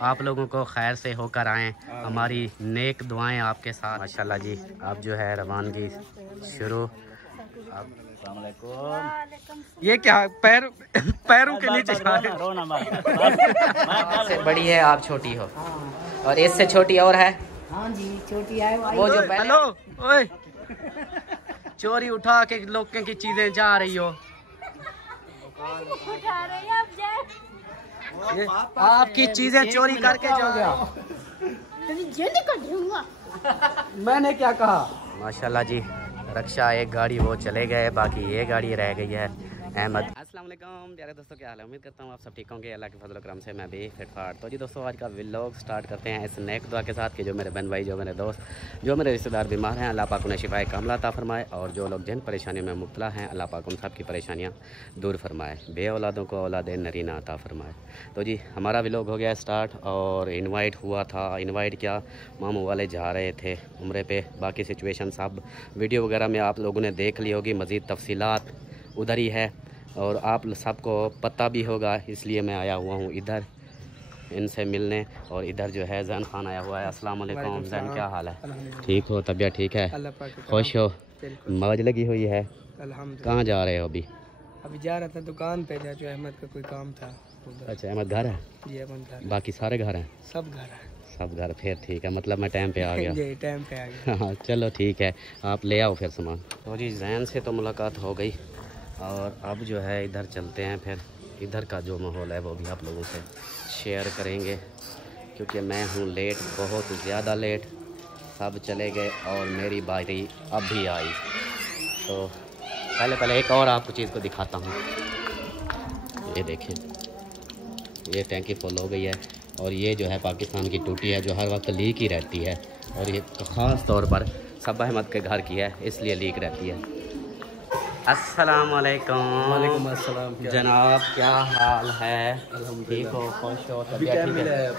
आप लोगों को खैर से होकर आएँ। हमारी नेक दुआएं आपके साथ। माशाल्लाह जी, अब जो है रवानगी शुरू। अब ये क्या पैरों के नीचे से बड़ी है, आप छोटी हो और इससे छोटी और है। हाँ जी, छोटी है वो जो हेलो ओए, चोरी उठा के लोगों की चीजें जा रही हो। ये आपकी चीजें चोरी करके जाओगे। मैंने क्या कहा। माशाल्लाह जी, रक्षा एक गाड़ी वो चले गए, बाकी ये गाड़ी रह गई है। अहमद, अस्सलाम वालेकुम प्यारे दोस्तों, क्या हाल है? उम्मीद करता हूँ आप सब ठीक होंगे। अल्लाह के फजल करम से मैं भी फिट फाट। तो जी दोस्तों, आज का व्लॉग स्टार्ट करते हैं इस नेक दुआ के साथ कि जो मेरे बहन भाई, जो मेरे दोस्त, जो मेरे रिश्तेदार बीमार हैं, अल्लाह पाक उन्हें शिफाए कामला अता फरमाए। और जो लोग जिन परेशानियों में मुब्तला हैं, अल्लाह पाक उन सब की परेशानियाँ दूर फरमाए। बे औलादों को औलाद नरीना अता फरमाए। तो जी हमारा व्लॉग हो गया स्टार्ट और इन्वाइट हुआ था। इन्वाइट क्या, मामू वाले जा रहे थे उम्रे पे। बाकी सिचुएशन सब वीडियो वगैरह में आप लोगों ने देख ली होगी। मज़ीद तफसीलात उधर ही है और आप सबको पता भी होगा, इसलिए मैं आया हुआ हूँ इधर इनसे मिलने। और इधर जो है जैन खान आया हुआ है। अस्सलाम वालेकुम जैन, क्या हाल है? ठीक हो? तबीयत ठीक है? खुश हो? मौज लगी हुई है? कहाँ जा रहे हो अभी? अभी जा रहा था दुकान पे, जो अहमद का कोई काम था। अच्छा, अहमद घर है? जी अहमद घर। बाकी सारे घर हैं? सब घर है। सब घर, फिर ठीक है, मतलब मैं टाइम पे आ गया। जी टाइम पे आ गया। हाँ चलो ठीक है, आप ले आओ फिर सामान। तो जी जैन से तो मुलाकात हो गई और अब जो है इधर चलते हैं। फिर इधर का जो माहौल है वो भी आप लोगों से शेयर करेंगे, क्योंकि मैं हूँ लेट, बहुत ज़्यादा लेट। सब चले गए और मेरी बारी अब भी आई। तो पहले एक और आपको चीज़ को दिखाता हूँ। ये देखें, ये टैंकी फुल हो गई है और ये जो है पाकिस्तान की टूटी है, जो हर वक्त लीक ही रहती है। और ये ख़ास तौर पर सब अहमद के घर की है, इसलिए लीक रहती है। अस्सलाम वालेकुम। वालेकुम अस्सलाम जनाब, क्या हाल है? ठीक हो? खुश हो? तबीयत ठीक है?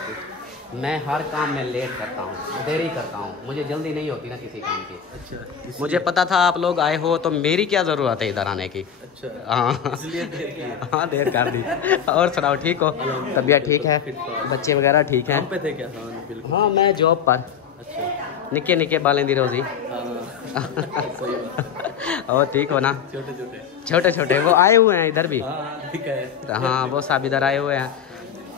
मैं हर काम में लेट करता हूँ, देरी करता हूँ, मुझे जल्दी नहीं होती ना किसी काम की। अच्छा, मुझे पता था आप लोग आए हो, तो मेरी क्या ज़रूरत है इधर आने की। अच्छा, हाँ इसलिए देर की। हाँ देर कर दी। और सुनाओ, ठीक हो? तबीयत ठीक है? बच्चे वगैरह ठीक हैं? पे थे क्या? हाँ मैं जॉब पर। अच्छा, निके निके बालें दी रोज़ी। और ठीक हो ना? छोटे छोटे वो आए हुए हैं इधर भी। हाँ वो सब इधर आए हुए हैं।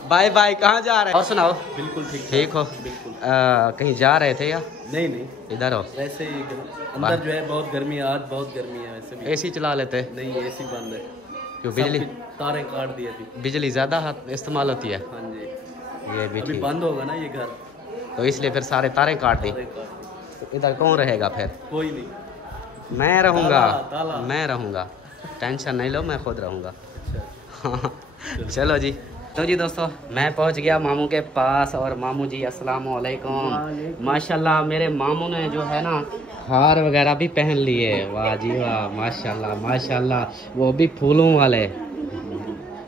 बाय बाय, कहाँ जा रहे हैं? और सुनाओ। बिल्कुल ठीक हो? बिल्कुल। कहीं जा रहे थे या नहीं? इधर हो? ऐसे ही अंदर जो है बहुत गर्मी है, आज बहुत गर्मी है। वैसे भी एसी चला लेते? नहीं, एसी बंद है। क्यों? बिजली तारें काट दी थी। बिजली ज़्यादा इस्तेमाल होती है? हाँ जी। ये भी बंद होगा ना ये घर, तो इसलिए फिर सारे तारें काट दी। तो इधर कौन रहेगा फिर? कोई नहीं, मैं रहूँगा। मैं रहूँगा, टेंशन नहीं लो, मैं खुद रहूँगा। हाँ चलो जी। तो जी दोस्तों, मैं पहुंच गया मामू के पास। और मामू जी अस्सलाम वालेकुम। माशाल्लाह मेरे मामू ने जो है ना हार वगैरह भी पहन लिए। वाह जी वाह, माशाल्लाह माशाल्लाह, वो भी फूलों वाले।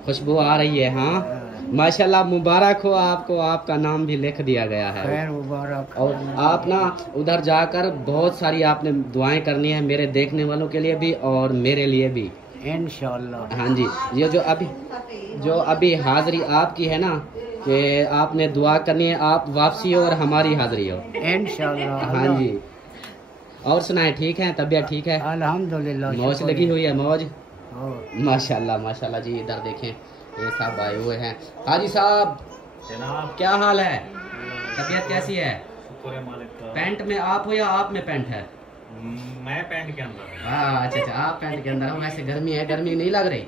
खुशबू आ रही है। हाँ माशाल्लाह, मुबारक हो आपको, आपका नाम भी लिख दिया गया है। मुबारक। और आप ना उधर जाकर बहुत सारी आपने दुआएं करनी है, मेरे देखने वालों के लिए भी और मेरे लिए भी इंशाल्लाह। हाँ जी, ये जो अभी हाज़िरी आपकी है ना, कि आपने दुआ करनी है, आप वापसी हो और हमारी हाज़िरी हो इंशाल्लाह। हाँ जी। और सुनाए, ठीक है? तबीयत ठीक है? अल्हम्दुलिल्लाह, मौज लगी हुई है? मौज माशाल्लाह माशाल्लाह जी। इधर देखें, ये सब आए हुए हैं। हाजी साहब जनाब, क्या हाल है? तबीयत कैसी है? पैंट में आप हो या आप में पैंट है? मैं पैंट के अंदर। हाँ अच्छा, आप पैंट के अंदर हो। वैसे गर्मी है, गर्मी नहीं लग रही?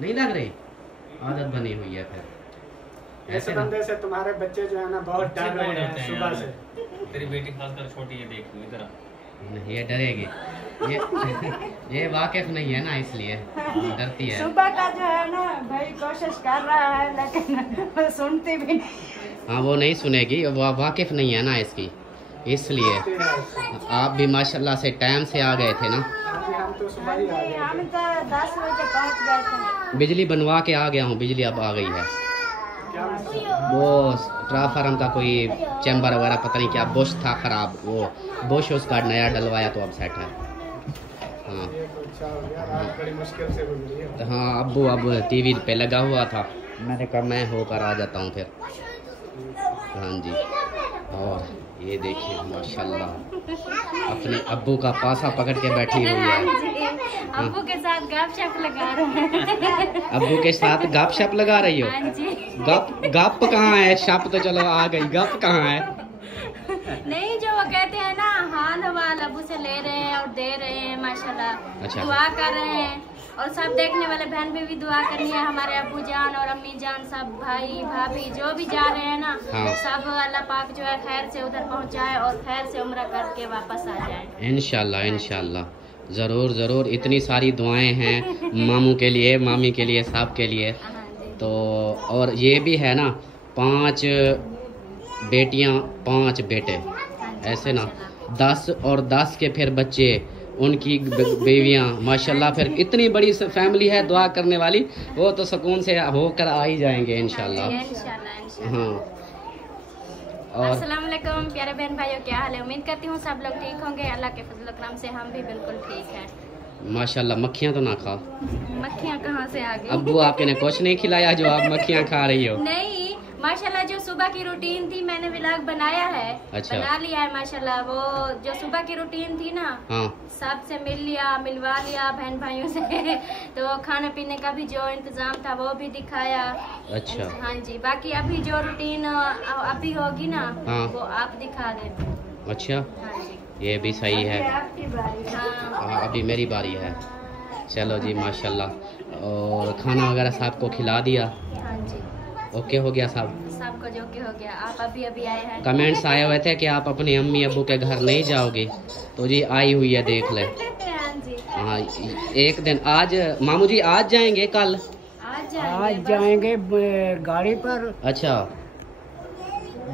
नहीं लग रही, आदत बनी हुई है फिर। ऐसे बंदे से तुम्हारे बच्चे जो है ना बहुत डर रहे हैं सुबह से। तेरी बेटी खासकर छोटी है, देख इधर। ये डरेगी, ये वाकिफ नहीं है ना, इसलिए डरती है। सुबह का जो है ना भाई कोशिश कर रहा है, लेकिन सुनती भी नहीं। हाँ वो नहीं सुनेगी, वो वाकिफ नहीं है ना इसकी, इसलिए। आप भी माशाल्लाह से टाइम से आ गए थे ना? हम तो 10 बजे पहुंच गए थे। बिजली बनवा के आ गया हूँ, बिजली अब आ गई है। वो ट्रांसफार्मर का कोई चैम्बर वगैरह पता नहीं क्या बुश था खराब, वो बुश उसका नया डलवाया तो अब सेट है। हाँ हाँ, अब टीवी पे लगा हुआ था, मैंने कहा मैं होकर आ जाता हूँ फिर। हाँ जी। और ये देखिए माशाल्लाह अपने अब्बू का पासा पकड़ के बैठी हुई है। अब्बू के साथ गपशप लगा रहे हैं। अब्बू के साथ गपशप लगा रही हो? हाँ जी। गप कहाँ है? शप तो चलो आ गई, गप कहाँ है? नहीं, जो वो कहते हैं ना, हाल हवाल अब्बू से ले रहे हैं और दे रहे हैं माशाल्लाह। अच्छा। दुआ कर रहे हैं और सब देखने वाले बहन भी दुआ करनी है। हमारे अब्बू जान और अम्मी जान सब भाई भाभी जो भी जा रहे हैं ना, हाँ। सब अल्लाह पाक जो है खैर से उधर पहुंचाए और खैर से उम्रा करके वापस आ जाए इंशाल्लाह इंशाल्लाह। ज़रूर ज़रूर। इतनी सारी दुआएं हैं मामू के लिए, मामी के लिए, साहब के लिए। तो और ये भी है ना, 5 बेटियां 5 बेटे, ऐसे ना 10 और 10 के फिर बच्चे, उनकी बीवियां माशाल्लाह। फिर इतनी बड़ी फैमिली है दुआ करने वाली, वो तो सुकून से होकर आ ही जाएंगे इंशाल्लाह। हाँ। और अस्सलाम वालेकुम प्यारे बहन भाइयों, क्या हाल है? उम्मीद करती हूँ सब लोग ठीक होंगे। अल्लाह के फजल करम से हम भी बिल्कुल ठीक हैं। माशाल्लाह। मक्खियाँ तो ना खाओ। मक्खियाँ कहाँ से आ गई? अब्बू आपके ने कुछ नहीं खिलाया जो आप मक्खियाँ खा रही हो? नहीं, माशाल्लाह जो सुबह की रूटीन थी मैंने व्लॉग बनाया है। अच्छा। बना लिया है माशाल्लाह। वो जो सुबह की रूटीन थी ना, हाँ। सबसे मिलवा लिया बहन भाइयों से। तो खाने पीने का भी जो इंतजाम था वो भी दिखाया। अच्छा। हाँ जी। बाकी अभी जो रूटीन अभी होगी ना, हाँ। वो आप दिखा दें। अच्छा, हाँ जी। ये भी सही है। आपकी बारी। हाँ। अभी मेरी बारी है। चलो जी माशाल्लाह। और खाना वगैरह साहब को खिला दिया? हाँ जी। ओके हो गया साहब? सबको जो के हो गया। आप अभी आए हैं। कमेंट्स आए हुए थे कि आप अपनी अम्मी अब्बू के घर नहीं जाओगे, तो जी आई हुई है, देख ले। हाँ जी। हाँ, एक दिन आज मामू जी आज जाएंगे, कल आज जाएंगे गाड़ी पर। अच्छा।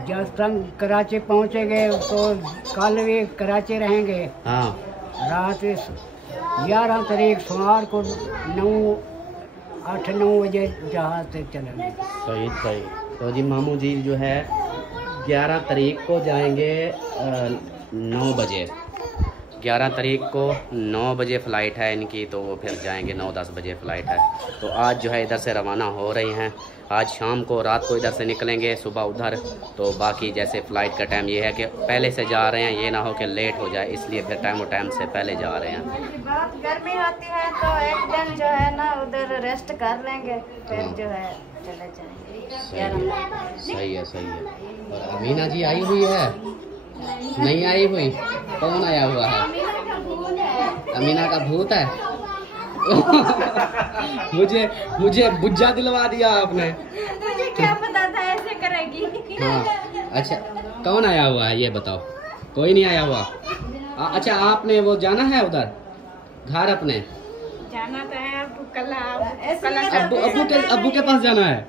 जब तक कराची पहुँचेंगे तो कल भी कराची रहेंगे। हाँ। रात 11 तारीख सोमवार को 8-9 बजे जहाज से चलेंगे। सही सही। तो जी मामू जी जो है 11 तारीख को जाएंगे 9 बजे। 11 तारीख को 9 बजे फ़्लाइट है इनकी, तो वो फिर जाएंगे 9-10 बजे फ़्लाइट है। तो आज जो है इधर से रवाना हो रही हैं। आज शाम को, रात को इधर से निकलेंगे, सुबह उधर। तो बाकी जैसे फ़्लाइट का टाइम ये है कि पहले से जा रहे हैं, ये ना हो कि लेट हो जाए, इसलिए फिर टाइम से पहले जा रहे हैं। बहुत गर्मी होती है तो एक दिन जो है ना उधर रेस्ट कर लेंगे, फिर जो है चले जाएंगे। सही है सही है। और अमीना जी आई हुई है? नहीं आई हुई? कौन आया हुआ है? अमीना का भूत है। मुझे बुज्जा दिलवा दिया आपने। मुझे क्या पता था ऐसे करेगी। हाँ। अच्छा, कौन आया हुआ है ये बताओ? कोई नहीं आया हुआ? अच्छा, आपने वो जाना है उधर घर अपने? जाना तो है अब्बू के पास जाना है?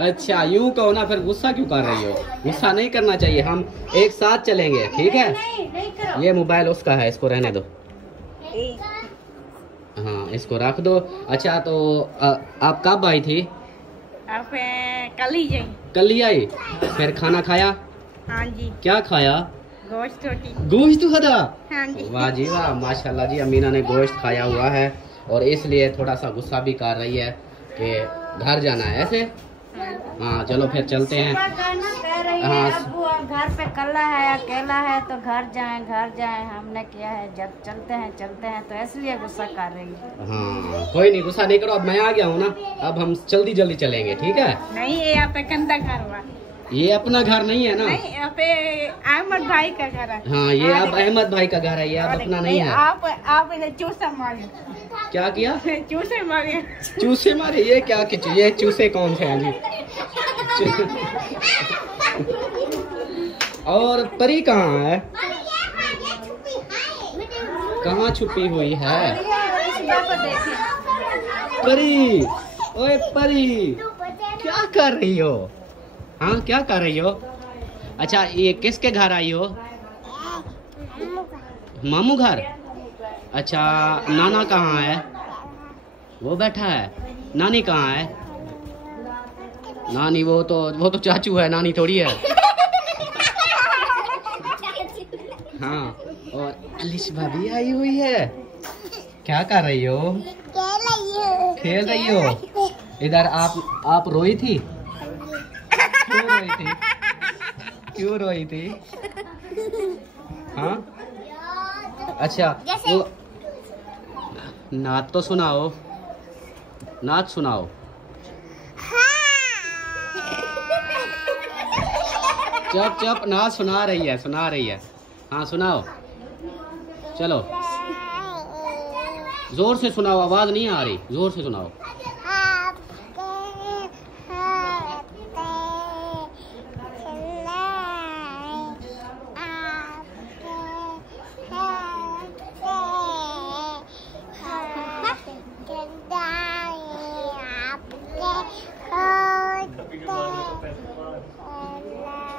अच्छा, यूं कहो ना, फिर गुस्सा क्यों कर रही हो? गुस्सा नहीं करना चाहिए, हम एक साथ चलेंगे, ठीक है? नहीं करो। ये मोबाइल उसका है, इसको रहने दो। हाँ, इसको रख दो। अच्छा, तो आप कब आई थी? आप कल ही जाए। कल ही आई? फिर खाना खाया? हाँ जी। क्या खाया? गोश्त रोटी। गोश्त खाया? हाँ जी। वाह जी वाह, माशाल्लाह जी। अमीना ने गोश्त खाया हुआ है और इसलिए थोड़ा सा गुस्सा भी कर रही है कि घर जाना है ऐसे। हाँ, चलो फिर चलते हैं। हाँ, घर पे कल्ला है, अकेला है, तो घर जाएं। हमने किया है जब चलते हैं तो इसलिए गुस्सा कर रही है। हाँ, कोई नहीं, गुस्सा नहीं करो। अब मैं आ गया हूँ ना, अब हम जल्दी चलेंगे, ठीक है? नहीं, ये यहाँ पे कंधा घर हुआ। ये अपना घर नहीं है ना? नहीं, यहाँ पे अहमद भाई का घर है। हाँ, ये अब अहमद भाई का घर है, ये अब अपना नहीं है। आप इन्हें चूसा मारे। क्या किया? चूसे मारे। चूसे मारे? ये क्या कि ये चूसे कौन से हैं जी? और परी कहाँ है? कहाँ छुपी हुई है परी? ओए परी, क्या कर रही हो? हाँ, क्या कर रही हो? अच्छा, ये किसके घर आई हो? मामू घर? अच्छा, नाना कहाँ है? वो बैठा है। नानी कहाँ है? नानी वो तो चाचू है, नानी थोड़ी है। हाँ, और अलिश भाभी आई हुई है। क्या कर रही हो? खेल रही हो? इधर आप रोई थी? क्यों रोई? थी? क्यों रोई थी? हाँ अच्छा वो नात तो सुनाओ, नात सुनाओ। चुप चुप, नात सुना रही है, सुना रही है। हाँ सुनाओ, चलो जोर से सुनाओ, आवाज नहीं आ रही, जोर से सुनाओ।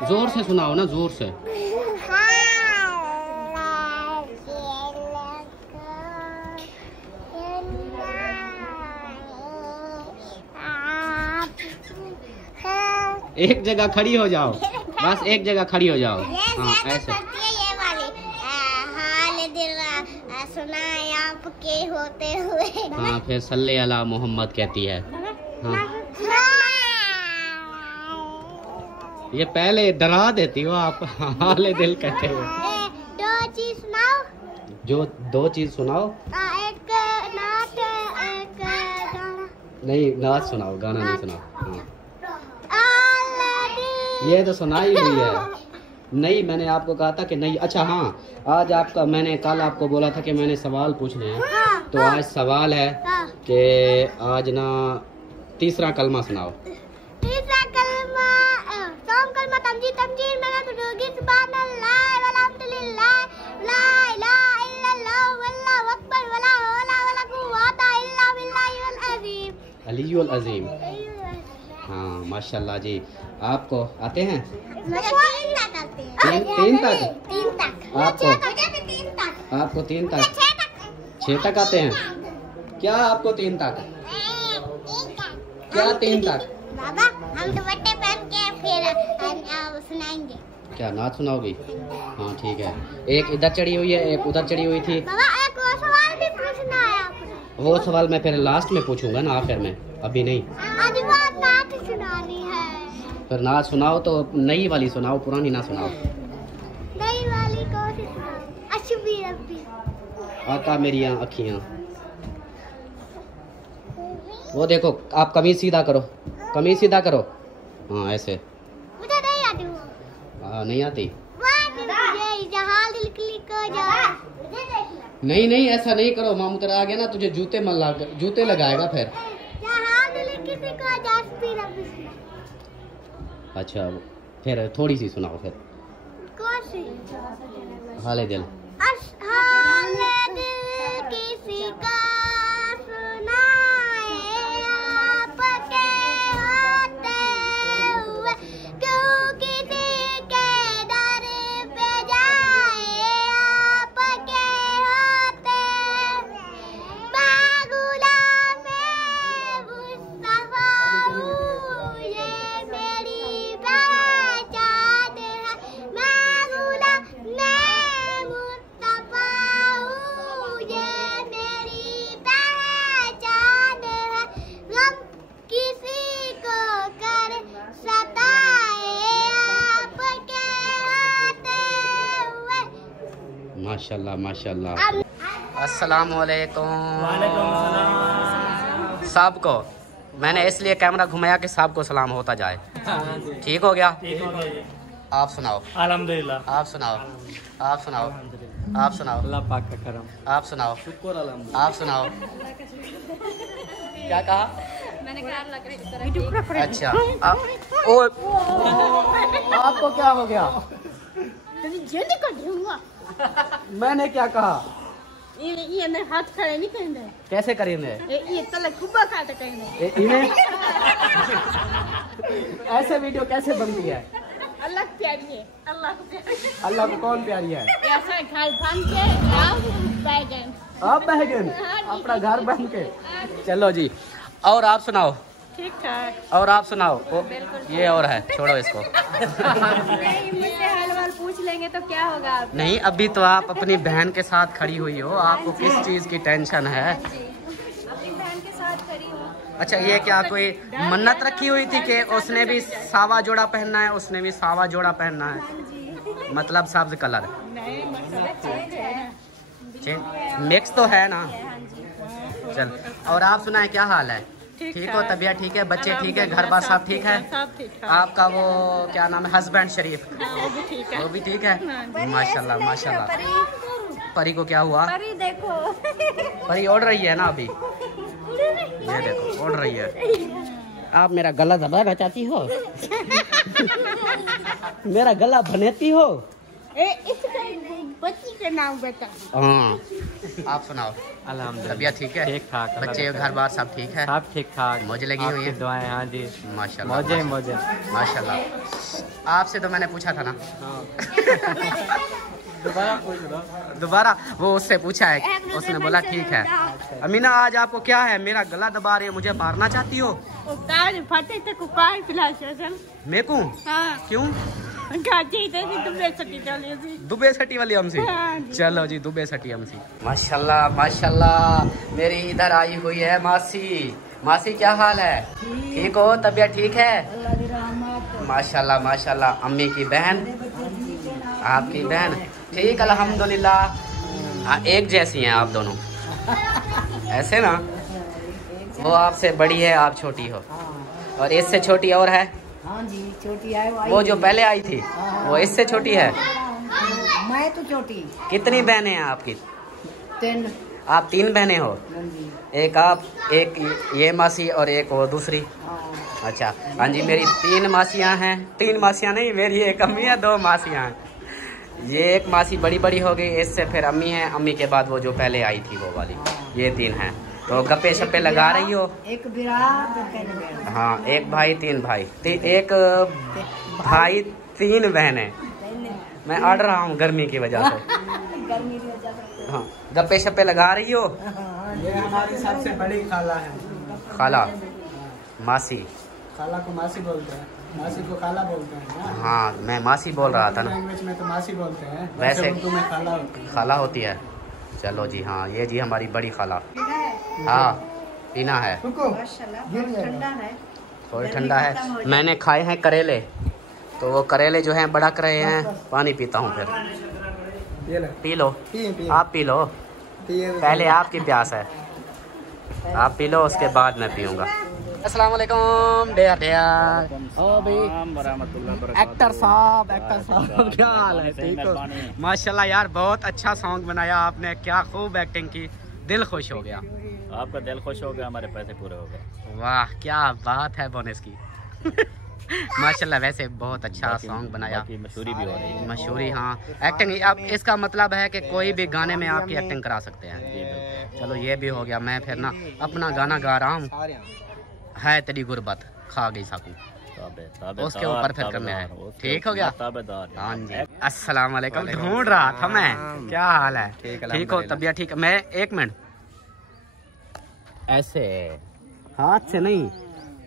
जोर से सुनाओ ना, जोर से। एक जगह खड़ी हो जाओ, बस एक जगह खड़ी हो जाओ। हाँ ऐसे। ये वाली हाल दिल सुनाए आपके होते हुए। हाँ फिर सल्ले अला मोहम्मद कहती है। हाँ ये पहले डरा देती हो आप, हाल दिल कहते हुए। दो चीज सुनाओ। जो दो चीज सुनाओ। एक नाच एक गाना। नहीं नाच सुनाओ, गाना नहीं सुनाओ। हाँ। ये तो सुनाई हुई है। नहीं मैंने आपको कहा था कि नहीं। अच्छा हाँ, आज आपका मैंने कल आपको बोला था कि मैंने सवाल पूछने हैं, तो आज सवाल है कि आज ना तीसरा कलमा सुनाओ। तीसरा कलमा कलमा तमजीद मेरा बुजुर्गी सुभान अल्लाह वल्हम्दुलिल्लाह ला इलाहा इल्लल्लाह वल्लाहु अकबर वला हौला वला कुव्वता इल्ला बिल्लाहिल अज़ीम। अलीयुल अज़ीम। हाँ माशाल्लाह जी। आपको आते हैं? तीन तक आपको तीन तक 6 तक आते हैं क्या? आपको 3 तक क्या? 3 तक बाबा हम दुपट्टे पहन के फिर सुनाएंगे। क्या नाच सुनाओगी? हाँ ठीक है। एक इधर चढ़ी हुई है, एक उधर चढ़ी हुई थी। बाबा एक और सवाल भी पूछना है आपने। वो सवाल मैं फिर लास्ट में पूछूंगा ना, आखिर में, अभी नहीं। आज बात नाच सुनानी है। फिर नाच सुनाओ तो नई वाली सुनाओ, पुरानी ना सुनाओ। नई वाली कौन सी सुनाओ? अशबी रब्बी। आका मेरी अखियां। वो देखो, आप कमीज सीधा करो, कमीज सीधा करो। हाँ ऐसे। मुझे नहीं आती वो। नहीं आती? जहाँ दिल क्लिक हो जाए। नहीं नहीं ऐसा नहीं करो, मामू तेरा आ गया ना, तुझे जूते लगाएगा फिर। जहाँ दिल किसी को अशबी रब्बी। अच्छा फिर थोड़ी सी सुनाओ फिर। कौन सी? हाले दिल। हाले दिल किसी का सुनाए आपके होते हुए, क्यों किसी के दर पे जाए आपके होते। मैं गुलाम मुस्तफा हूँ, ये मेरी पहचान है। मैं गुलाम मुस्तफा हूँ, ये मेरी पहचान है। गम किसी को कर सताए आपके होते हुए। माशाल्लाह माशाल्लाह। अस्सलाम वालेकुम। सबको मैंने इसलिए कैमरा घुमाया कि सबको सलाम होता जाए। ठीक हो गया? आप सुनाओ। अल्हम्दुलिल्लाह। आप सुनाओ। आप सुनाओ। आप सुनाओ। अल्लाह पाक का करम। आप सुनाओ। शुक्र अल्हम्दुलिल्लाह। आप सुनाओ। क्या कहा? मैंने कहा लग रही है। अच्छा आपको क्या हो गया? जल्दी कर दूंगा। मैंने क्या कहा? ये मेरे हाथ खड़े नहीं करेंगे। कैसे करेंगे? ये तले खुबा काट करेंगे। इन्हें ऐसे वीडियो कैसे बनती है? अल्लाह प्यारी है। अल्लाह को प्यारी। अल्लाह को कौन प्यारी है? ऐसा घर बन के आओ बैगन। आप बहगन अपना घर बन के। चलो जी, और आप सुनाओ। ठीक ठाक। और आप सुनाओ। ये और है, छोड़ो इसको। मुझसे हाल वाल पूछ लेंगे तो क्या होगा आप? नहीं अभी तो आप अपनी बहन के साथ खड़ी हुई हो, आपको किस चीज की टेंशन है? अपनी बहन के साथ खड़ी हूँ अच्छा, ये क्या कोई मन्नत रखी हुई थी कि उसने भी सावा जोड़ा पहनना है, उसने भी सावा जोड़ा पहनना है, मतलब सब्ज कलर? मिक्स तो है ना। चल, और आप सुनाए क्या हाल है? ठीक हो? तबीयत ठीक है? बच्चे ठीक है? घर बार सब ठीक है? आपका वो क्या नाम है, हस्बैंड शरीफ? वो भी ठीक है। माशाल्लाह माशाल्लाह। परी को क्या हुआ? परी देखो, परी ओढ़ रही है ना अभी, ये देखो ओढ़ रही है। आप मेरा गला दबा बचाती हो? मेरा गला भनेती हो? बच्ची के नाम बेटा। हाँ, आप सुनाओ। अल्हम्दुलिल्लाह, तबीयत ठीक है? ठीक ठाक। बच्चे घर बार सब ठीक है? सब ठीक ठाक, मौज लगी हुई है? दुआएं। हाँ जी, माशाल्लाह मौजे मौजे। माशाल्लाह। आपसे तो मैंने पूछा था ना। दोबारा वो उससे पूछा है, उसने बोला ठीक है। अमीना, आज आपको क्या है? मेरा गला दबा रही है, मुझे मारना चाहती हो? मैं को क्यों? दुबे सटी वाली हमसी। चलो जी, दुबे सटी हमसी। माशाल्लाह माशाल्लाह। मेरी इधर आई हुई है मासी। मासी क्या हाल है? ठीक हो? तबीयत ठीक है? माशाल्लाह माशाल्लाह। अम्मी की बहन, आपकी बहन ठीक, अल्हम्दुलिल्लाह। एक जैसी हैं आप दोनों, ऐसे ना। वो आपसे बड़ी है, आप छोटी हो, और इससे छोटी और है। हाँ जी, छोटी है वो जो पहले आई थी, वो इससे छोटी है। मैं तो छोटी। कितनी बहनें हैं आपकी? 3। आप 3 बहनें हो? एक आप, एक ये मासी और एक वो दूसरी। अच्छा, हाँ जी, मेरी 3 मासियाँ हैं। 3 मासियाँ नहीं, मेरी एक अम्मी है, 2 मासियाँ हैं। ये एक मासी बड़ी बड़ी हो गई, इससे फिर अम्मी है, अम्मी के बाद वो जो पहले आई थी वो वाली। ये 3 हैं। तो गप्पे शप्पे लगा रही हो? एक बिरा। हाँ, एक भाई 3 भाई, एक भाई 3 बहनें। मैं अड़ रहा हूँ गर्मी की वजह से। हाँ, गप्पे शप्पे लगा रही हो? ये हमारी सबसे बड़ी खाला है। खाला, मासी। खाला को मासी बोलते हैं, मासी को खाला बोलते हैं ना? हाँ, मैं मासी बोल रहा था ना। लैंग्वेज में तो मासी बोलते हैं, वैसे उर्दू में खाला होती है। खाला होती है। चलो जी, हाँ, ये जी हमारी बड़ी खाला। हाँ, पीना है। ठंडा है, थोड़ी ठंडा है। मैंने खाए हैं करेले, तो वो करेले जो हैं बड़क रहे हैं, पानी पीता हूँ फिर। ये ले, पी लो। पी। आप पी लो, पहले आपकी प्यास है। आप पी लो, उसके बाद मैं पीऊँगा। अस्सलाम वालेकुम डेयर डेयर। ओ भाई, एक्टर साहब क्या हाल है? ठीक हो? माशाल्लाह यार, बहुत अच्छा सॉन्ग बनाया आपने, क्या खूब एक्टिंग की, दिल खुश हो गया। आपका दिल खुश हो गया, हमारे पैसे पूरे हो गए। वाह, क्या बात है बोनस की। माशाल्लाह, वैसे बहुत अच्छा सॉन्ग बनाया। मशहूरी भी हो रही है। मशहूरी, हाँ, एक्टिंग। अब इसका मतलब है कि कोई भी गाने में आपकी एक्टिंग करा सकते हैं। चलो, ये भी हो गया। मैं फिर ना अपना गाना गा रहा हूँ, है तेरी गुर्बत खा गई साकू, उसके ऊपर फिर करना है। ठीक हो गया? हाँ जी। अस्सलाम वालेकुम। ढूंढ रहा था मैं, क्या हाल है? ठीक हो? तबीयत ठीक है? मैं 1 मिनट, ऐसे हाथ से नहीं,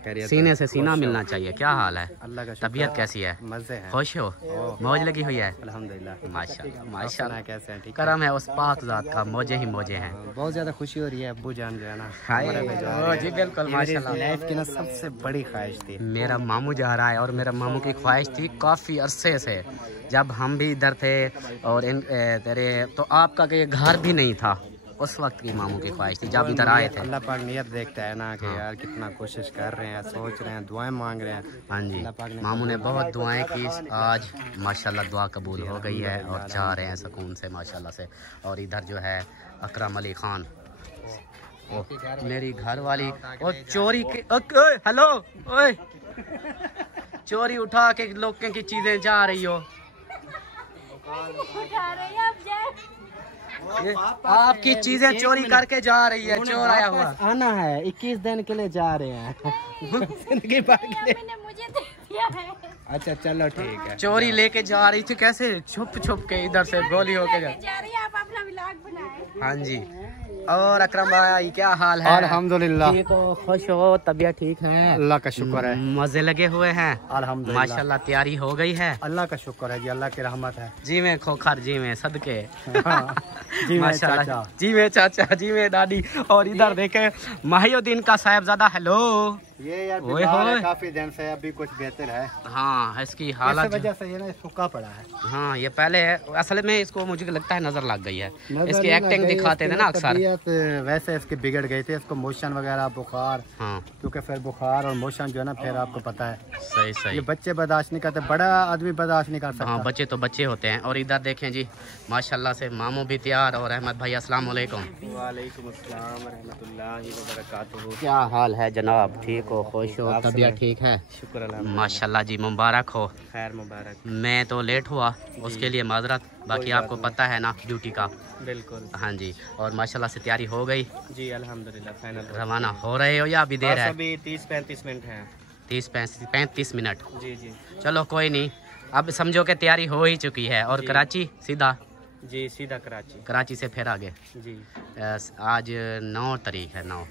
सीने से सीना मिलना चाहिए। क्या हाल है? अल्लाह का तबीयत कैसी है? मजे हैं, खुश हो? मौज लगी हुई है? अल्हम्दुलिल्लाह। माशाल्लाह माशाल्लाह। कैसे हैं? ठीक, करम है उस पाक ज़ात का, मौजे ही मौजे हैं। बहुत ज्यादा खुशी हो रही है। अब्बू जान जो है ना, जी बिल्कुल, माशाल्लाह। लाइफ की ना सबसे बड़ी ख्वाहिश थी। मेरा मामू जा रहा है, और मेरा मामू की ख्वाहिश थी काफ़ी अरसे से, जब हम भी इधर थे और तेरे तो आपका के घर भी नहीं था, उस वक्त की मामू की ख्वाहिश थी जब इधर आए थे। अल्लाह पाक नियत देखता है ना कि यार कितना कोशिश कर रहे हैं, सोच रहे हैं, दुआएं मांग रहे हैं। हाँ जी, मामू ने बहुत दुआएं की, आज माशाल्लाह दुआ कबूल हो गई है और जा रहे हैं सुकून से माशाल्लाह से। और इधर जो है अकरम अली खान, मेरी घर वाली, और चोरी के हेलो, ओए, चोरी उठा के लोगों की चीजें जा रही हो। ये आपकी चीजें चोरी करके जा रही है, चोर आया हुआ। आना है, 21 दिन के लिए जा रहे हैं। जिंदगी भर के लिए। मुझे दे दिया है। अच्छा चलो ठीक है। चोरी लेके जा रही थी, कैसे छुप छुप के इधर से गोली होके जा रही है। आप अपना व्लॉग बनाएं। हाँ जी, और अकरम भाई क्या हाल है? अल्हम्दुलिल्लाह। ठीक हो, खुश हो, तबीयत ठीक है? अल्लाह का शुक्र है। मजे लगे हुए हैं? अल्हम्दुलिल्लाह। माशाल्लाह तैयारी हो गई है? अल्लाह का शुक्र है जी, अल्लाह की रहमत है। जी में खोखर, जी में सदके। जी में माशाल्लाह, चाचा। जी में चाचा, जी में दादी। और इधर देखे माहिउद्दीन का साहिबजादा। हेलो। ये यार ओए बीमार है होए। काफी दिन से, अभी कुछ बेहतर है। हाँ, इसकी इस हालत वजह से ये ना सूखा पड़ा है। हाँ, ये पहले असल में इसको मुझे लगता है नजर लग गई है। नजर इसकी नहीं एक्टिंग लग गई, दिखाते थे ना अक्सर। तबीयत वैसे इसकी बिगड़ गई थी, इसको मोशन वगैरह बुखार, हाँ, क्योंकि फिर बुखार और मोशन जो है ना, फिर आपको पता है सही ये सही। बच्चे बर्दाश्त नहीं करते, बड़ा आदमी बर्दाश्त नहीं कर सकता। हाँ, बच्चे तो बच्चे होते हैं। और इधर देखें जी, माशाल्लाह से मामू भी तैयार। और अहमद भाई अस्सलाम वालेकुम। वालेकुम अस्सलाम व रहमतुल्लाहि व बरकातुहू। क्या हाल है जनाब? ठीक हो, खुश हो, तबीयत ठीक है? शुक्र अल्हम्दुलिल्लाह। माशाल्लाह जी, मुबारक हो। खैर मुबारक। मैं तो लेट हुआ, उसके लिए माजरत। बाकी आपको पता है ना ड्यूटी का। बिल्कुल हाँ जी। और माशाल्लाह से तैयारी हो गई, जी, अल्हम्दुलिल्लाह फाइनल। रवाना हो रहे हो या अभी देर है? अभी 30-35 मिनट है। 30-35 मिनट। जी जी चलो कोई नहीं, अब समझो कि तैयारी हो ही चुकी है। और जी। कराची सीधा? जी, सीधा कराची। कराची से फिर आगे। जी आज 9 तारीख है। 9।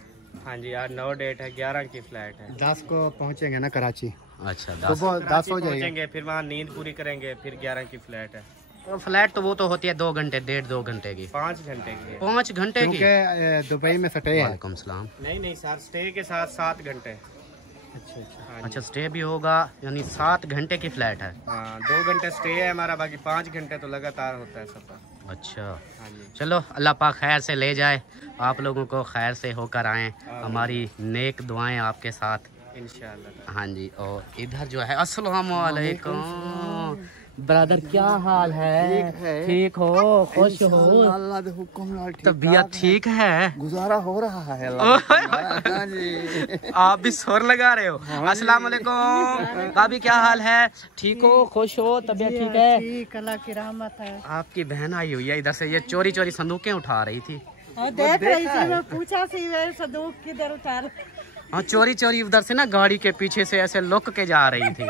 हाँ जी, आज 9 डेट है, 11 की फ्लाइट है। 10 को पहुँचेंगे ना कराची। अच्छा, 10 सुबह 10 हो जाएंगे, फिर वहाँ नींद पूरी करेंगे, फिर 11 की फ्लाइट है। फ्लाइट तो वो तो होती है 2 घंटे, 1.5-2 घंटे की। 5 घंटे की है। 5 घंटे की? क्योंकि दुबई में स्टे है। वालेकुम सलाम। नहीं सर, स्टे के साथ 7 घंटे। अच्छा अच्छा। अच्छा, स्टे भी होगा, यानी 7 घंटे की फ्लाइट है। हाँ, 2 घंटे स्टे है हमारा, बाकी 5 घंटे तो लगातार होता है सफर। अच्छा, हाँ जी। चलो अल्लाह पाक खैर से ले जाए, आप लोगों को खैर से होकर आए। हमारी नेक दुआएं आपके साथ इंशाल्लाह। हाँ जी। और इधर जो है, अस्सलाम वालेकुम ब्रदर, क्या हाल है? ठीक हो, खुश हो, अल्लाह के हुक्म तबीयत ठीक है? गुजारा हो रहा है। आप भी सुर लगा रहे हो। अस्सलाम वालेकुम भाभी, क्या हाल है? ठीक हो, खुश हो, तबीयत ठीक है? ठीक, अल्लाह की रहमत है। आपकी बहन आई हुई है इधर से, ये चोरी चोरी संदूकें उठा रही थी। देख रही थी, मैं पूछा सी संदूक किधर उतार। हाँ, चोरी चोरी उधर से ना गाड़ी के पीछे से ऐसे लुक के जा रही थी।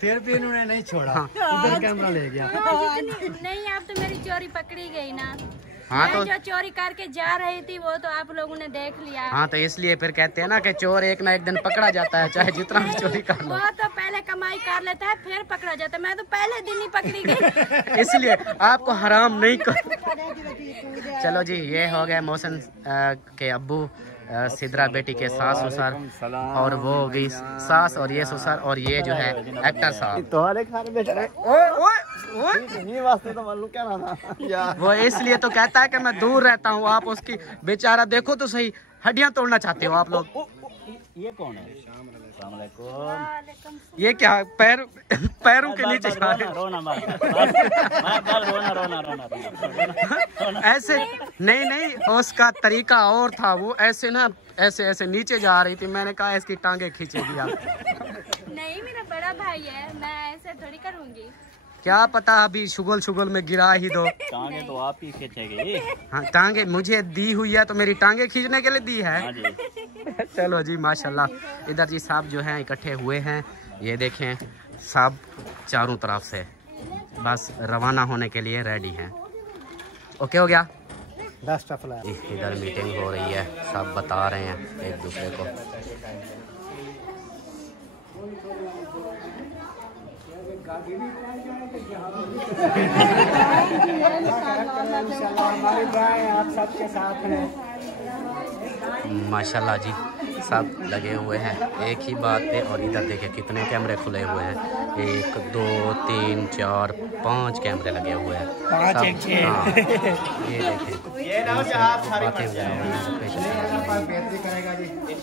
फिर भी इन्होंने नहीं छोड़ा। हाँ। इधर कैमरा ले गया। नहीं, आप तो मेरी चोरी पकड़ी गई ना। हाँ मैं तो जो चोरी करके जा रही थी वो तो आप लोगों ने देख लिया। हाँ, तो इसलिए फिर कहते हैं ना कि चोर एक ना एक दिन पकड़ा जाता है, चाहे जितना भी चोरी कर लो। वो तो पहले कमाई कर लेता है फिर पकड़ा जाता है, मैं तो पहले दिन ही पकड़ी गई। इसलिए आपको हराम नहीं कर। चलो जी, ये हो गए मोहसिन के अब्बू, सिद्रा बेटी के सास ससुर, और वो हो गई सास, और ये ससुर, और ये जो है एक्टर साहब। तुम्हारे घर बेटा ये वास्ते तो मालूम क्या ना वो इसलिए तो कहता है कि मैं दूर रहता हूँ। आप उसकी बेचारा देखो तो सही, हड्डियां तोड़ना चाहते हो आप लोग। ये कौन है? ये क्या पैरों के नीचे जा रहे हो? रोना रोना रोना रोना। ऐसे नहीं, उसका तरीका और था। वो ऐसे ना ऐसे नीचे जा रही थी, मैंने कहा इसकी टांगे खींचेगी आप। नहीं, मेरा बड़ा भाई है, मैं ऐसे थोड़ी करूँगी। क्या पता, अभी शुगल में गिरा ही दो। टांगे तो आप ही खींचेंगे। हाँ, टांगे मुझे दी हुई है तो मेरी टांगे खींचने के लिए दी है। हाँ जी। चलो जी, माशाल्लाह। इधर जी साहब जो हैं इकट्ठे हुए हैं, ये देखें सब चारों तरफ से बस रवाना होने के लिए रेडी हैं। ओके हो गया? Best of luck. इधर मीटिंग हो रही है, सब बता रहे हैं एक दूसरे को। माशाल्लाह जी, सब लगे हुए हैं एक ही बात पे। और इधर देखें कितने कैमरे खुले हुए हैं, 1 2 3 4 5 कैमरे लगे हुए हैं। सब, हाँ, ये देखें,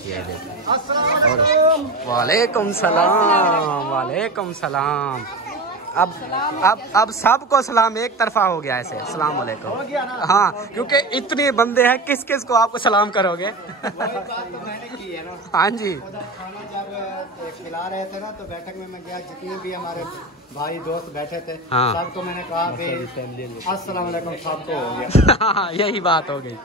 ये देखें। और वालेकुम सलाम, वालेकुम सलाम। अब सबको सलाम एक तरफा हो गया ऐसे। अस्सलाम वालेकुम। हाँ, क्योंकि इतने बंदे हैं, किस किस को आपको सलाम करोगे? हाँ जी। जब खिला रहे थे ना तो बैठक में मैं गया, जितने भी हमारे भाई दोस्त बैठे थे हाँ। सबको मैंने कहा कि अस्सलाम वालेकुम, सबको हो गया। यही बात हो गई।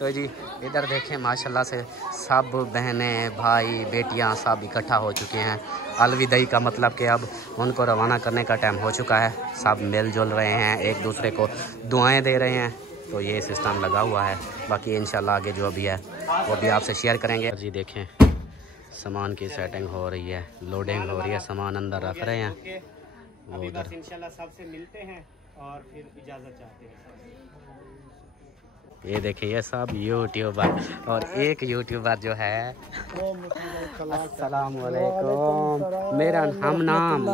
तो जी इधर देखें माशाल्लाह से सब बहनें भाई बेटियां सब इकट्ठा हो चुके हैं। अलविदाई का मतलब कि अब उनको रवाना करने का टाइम हो चुका है। सब मिलजुल रहे हैं, एक दूसरे को दुआएं दे रहे हैं। तो ये सिस्टम लगा हुआ है। बाकी इंशाल्लाह आगे जो भी है वो भी आपसे शेयर करेंगे। जी देखें सामान की सेटिंग हो रही है, लोडिंग हो रही है, सामान अंदर रख रहे हैं। वो उधर इंशाल्लाह सबसे मिलते हैं और फिर इजाज़त चाहते हैं। ये देखिए ये सब यूट्यूबर और एक यूट्यूबर जो है अस्सलाम वालेकुम, मेरा हम नाम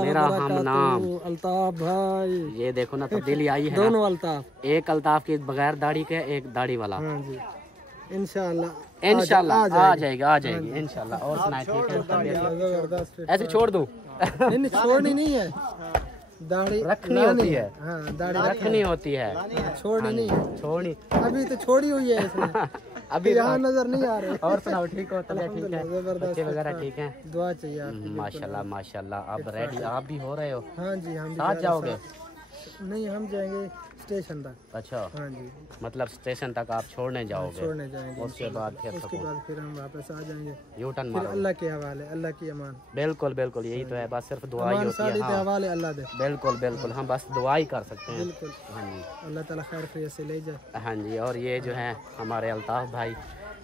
अल्ताफ भाई। ये देखो ना तब्दीली आई है दोनों अल्ताफ, एक अल्ताफ की बगैर दाढ़ी के, एक दाढ़ी वाला। हाँ जी इंशाल्लाह आ जाएगी इंशाल्लाह। और सुनाए ठीक है? जबरदस्त। ऐसे छोड़ दूं? नहीं छोड़नी नहीं है, दाढ़ी रखनी होती है। हाँ दाढ़ी रखनी होती है, छोड़नी नहीं है। छोड़नी अभी तो छोड़ी हुई है इसने, अभी यहाँ नजर नहीं आ रहे। और सुनाओ ठीक हो? तबीयत ठीक है? जबरदस्त बच्चे वगैरह ठीक हैं? दुआ चाहिए आपकी। माशाल्लाह माशाल्लाह। आप रेडी आप भी हो रहे हो? हाँ जी हम साथ जाओगे? नहीं हम जाएंगे स्टेशन तक। अच्छा हाँ जी मतलब स्टेशन तक आप छोड़ने जाओगे? छोड़ने जाएंगे, उसके बाद फिर हम वापस आ जाएंगे। यू टर्न फिर मारो। अल्लाह के हवाले, अल्लाह की अमान। बिल्कुल बिल्कुल यही तो है, बस सिर्फ दुआ ही होती है। हाँ हवाले अल्लाह दे। बिल्कुल बिल्कुल हम बस दुआ ही कर सकते हैं। बिल्कुल हाँ जी अल्लाह ताला खैर खैरियत से ले जाए। हाँ जी। और ये जो है हमारे अल्ताफ भाई,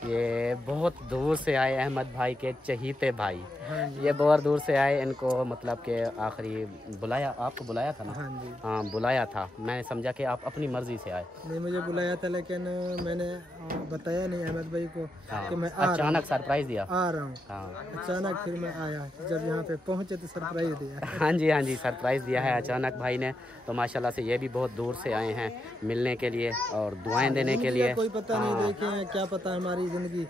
ये बहुत दूर से आए, अहमद भाई के चहीते भाई। हाँ जी ये बहुत दूर से आए, इनको मतलब कि आखिरी बुलाया, आपको बुलाया था ना? हाँ जी हाँ बुलाया था, मैंने समझा कि आप अपनी मर्जी से आए। नहीं मुझे बुलाया था लेकिन मैंने बताया नहीं अहमद भाई को हाँ, कि मैं आ रहा हूँ, अचानक सरप्राइज दिया। आ रहा हूँ। हाँ अचानक फिर मैं आया, जब यहाँ पे पहुँचे तो सरप्राइज दिया। हाँ जी सरप्राइज दिया है अचानक भाई ने। तो माशाल्लाह से ये भी बहुत दूर से आए हैं मिलने के लिए और दुआएं देने के लिए। कोई पता नहीं, देखे क्या पता हमारी जिंदगी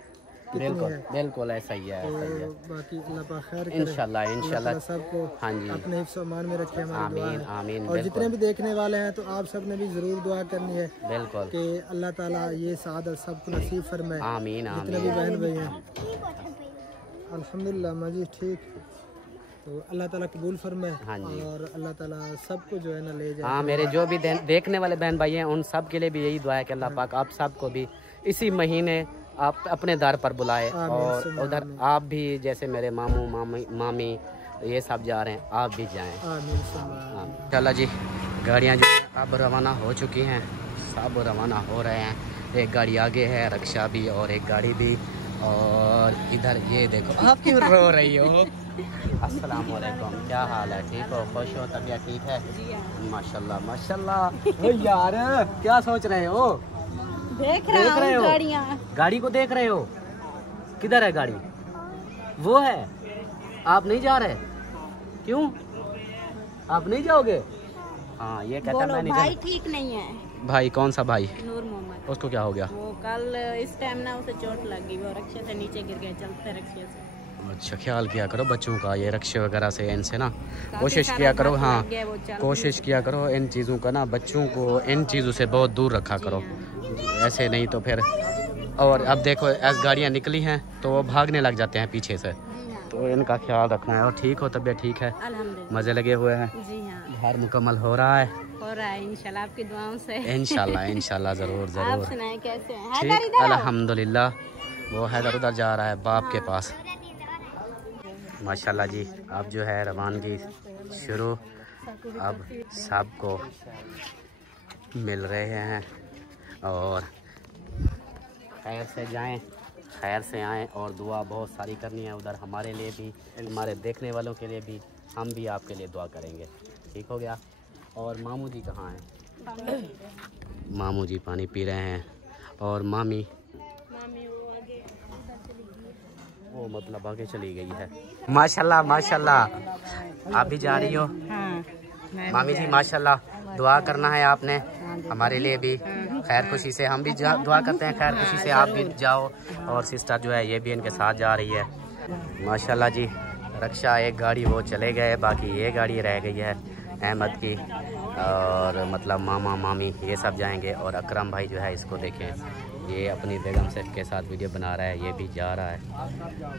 बिल्कुल बिल्कुल ऐसा ही है, ऐसा ही है। बाकी अल्लाह पाक खैर करे। इंशाल्लाह सबको हाँ जी अपने हिफ्ज़ मान में रखे, हमारी दुआ आमीन है। आमीन। और जितने भी देखने वाले हैं तो आप सब ने भी जरूर दुआ करनी है बिल्कुल कि अल्लाह ताला ये सादत सबको नसीब फरमाए। आमीन जितने भी आमीन। बहन भाई हैं अल्हम्दुलिल्लाह मजीद ठीक, तो अल्लाह ताला कबूल फरमाए। हाँ जी। और अल्लाह ताला सबको जो है ना ले जाए। हाँ मेरे जो भी देखने वाले बहन भाई हैं उन सब के लिए भी यही दुआ है कि अल्लाह पाक आप सबको भी इसी महीने आप अपने दर पर बुलाए। और उधर आप भी जैसे मेरे मामू मामी ये सब जा रहे हैं, आप भी जाएं। चला जी गाड़ियाँ जो अब रवाना हो चुकी हैं, सब रवाना हो रहे हैं। एक गाड़ी आगे है रक्षा भी और एक गाड़ी भी। और इधर ये देखो आप क्यों रो रही हो? अस्सलाम वालेकुम, क्या हाल है? ठीक हो? खुश हो? तबीयत ठीक है? माशाल्लाह माशाल्लाह। ओ यार क्या सोच रहे हो? देख रहे हो गाड़ियाँ? गाड़ी को देख रहे हो? किधर है गाड़ी? वो है, आप नहीं जा रहे? क्यों आप नहीं जाओगे? हाँ ये कहता मैं नहीं भाई ठीक नहीं है। भाई कौन सा भाई? नूर मोहम्मद। उसको क्या हो गया? वो कल इस टाइम ना उसे चोट लग गई, वो रक्शे से नीचे गिर गए, चलते रक्शे से। अच्छा ख्याल किया करो बच्चों का, ये रक्शे वगैरह से इनसे ना कोशिश किया करो। हाँ कोशिश किया करो इन चीज़ों का ना, बच्चों को इन चीज़ों से बहुत दूर रखा करो, ऐसे नहीं तो फिर। और अब देखो ऐसी गाड़ियाँ निकली हैं तो वो भागने लग जाते हैं पीछे से, तो इनका ख्याल रखना है। और ठीक हो? तबीयत ठीक है? मज़े लगे हुए हैं? जी हाँ घर मुकम्मल हो रहा है इंशाल्लाह आपकी दुआओं से। इंशाल्लाह ज़रूर ज़रूर। आप सुनाएं कैसे हैं? ठीक अल्हम्दुलिल्लाह। वो हैदर उधर जा रहा है बाप के पास। माशाल्लाह जी अब जो है रवानगी शुरू, अब सबको मिल रहे हैं और खैर से जाएं, खैर से आएँ और दुआ बहुत सारी करनी है उधर हमारे लिए भी, हमारे देखने वालों के लिए भी। हम भी आपके लिए दुआ करेंगे, ठीक हो गया? और मामू जी कहाँ हैं? मामू जी पानी पी रहे हैं और मामी वो मतलब आगे चली गई है। माशाल्लाह माशाल्लाह। आप भी जा रही हो? हाँ, मामी जी माशाल्लाह। दुआ करना है आपने हमारे लिए भी, खैर खुशी से हम भी दुआ करते हैं, खैर खुशी से आप भी जाओ। और सिस्टर जो है ये भी इनके साथ जा रही है। माशाल्लाह जी रक्षा एक गाड़ी वो चले गए, बाकी ये गाड़ी रह गई है अहमद की। और मतलब मामा मामी ये सब जाएंगे। और अकरम भाई जो है इसको देखें, ये अपनी बेगम से के साथ वीडियो बना रहा है, ये भी जा रहा है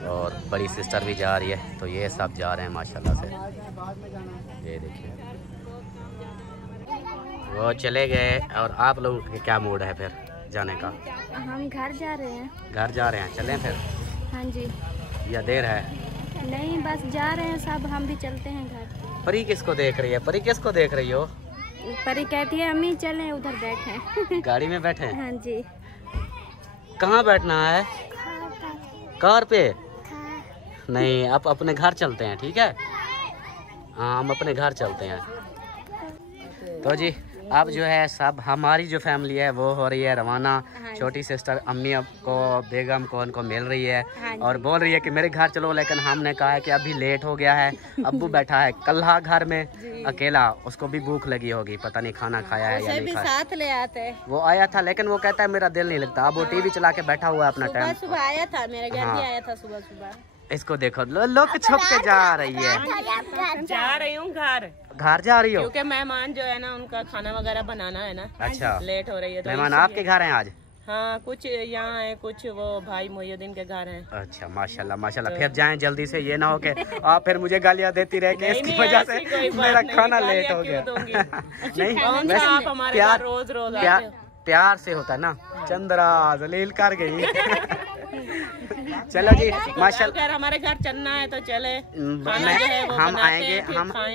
और बड़ी सिस्टर भी जा रही है। तो ये सब जा रहे हैं माशाल्लाह से। ये देखिए वो चले गए। और आप लोगों के क्या मूड है फिर जाने का? हम घर जा रहे हैं। घर जा रहे हैं, चलें फिर? हाँ जी। या देर है? नहीं बस जा रहे हैं सब, हम भी चलते हैं घर। परी किसको देख रही है? परी किसको देख रही हो? परी कहती है अम्मी चलें उधर बैठे। गाड़ी में बैठे? हाँ जी। कहाँ बैठना है? कार पे? नहीं, आप अपने घर चलते हैं, ठीक है? हाँ, हम अपने घर चलते हैं। तो जी अब जो है सब हमारी जो फैमिली है वो हो रही है रवाना। छोटी सिस्टर अम्मी को बेगम को उनको मिल रही है और बोल रही है कि मेरे घर चलो, लेकिन हमने कहा है कि अभी लेट हो गया है। अब्बू बैठा है कल्हा घर में अकेला, उसको भी भूख लगी होगी, पता नहीं खाना खाया है या नहीं खाया। साथ ले आते वो आया था लेकिन वो कहता है मेरा दिल नहीं लगता। अब वो टीवी चला के बैठा हुआ है अपना टाइम। सुबह आया था मेरे घर भी आया था सुबह। इसको देखो लोग छुप के जा रही है। जा रही हूँ घर जा रही हो? क्योंकि मेहमान जो है ना उनका खाना वगैरह बनाना है ना। अच्छा, लेट हो रही है तो मेहमान आपके घर हैं आज? हाँ, कुछ यहाँ है, कुछ वो भाई मोहिउद्दीन के घर हैं। अच्छा, माशाल्लाह माशाल्लाह। फिर जाएं जल्दी से, ये ना हो के आप फिर मुझे गालियाँ देती रहे कि इसकी वजह से मेरा खाना लेट हो गया। नहीं, आप हमारे घर रोज प्यार से होता है ना। चंद्रा जलील कर गई। चलो जी माशाल्लाह, हमारे घर चलना है तो चले।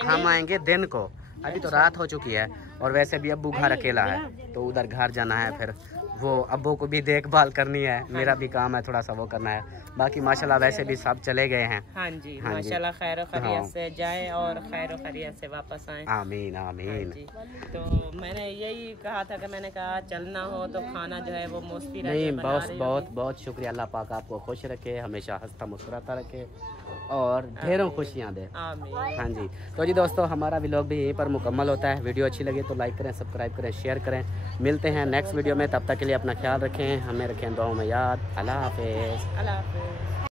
हम आएंगे दिन को, अभी तो रात हो चुकी है और वैसे भी अब्बू घर अकेला है तो उधर घर जाना है। फिर वो अब्बू को भी देखभाल करनी है, मेरा भी काम है थोड़ा सा वो करना है। बाकी माशाल्लाह वैसे भी सब चले गए हैं। हाँ जी, माशाल्लाह खैर खैरियत से जाए और खैर खैरियत से वापस आए। आमीन आमीन। तो मैंने यही कहा था कि मैंने कहा चलना हो तो खाना जो है वो मौसमी नहीं, बहुत शुक्रिया। अल्लाह पाक आपको खुश रखे, हमेशा हंसता मुस्कुराता रखे और ढेरों खुशियाँ दे। हाँ जी। तो जी दोस्तों, हमारा व्लॉग भी यहीं पर मुकम्मल होता है। वीडियो अच्छी लगे तो लाइक करें, सब्सक्राइब करें, शेयर करें। मिलते हैं नेक्स्ट वीडियो में, तब तक के लिए अपना ख्याल रखें, हमें रखें दुआओं में याद। अल्लाह हाफिज़।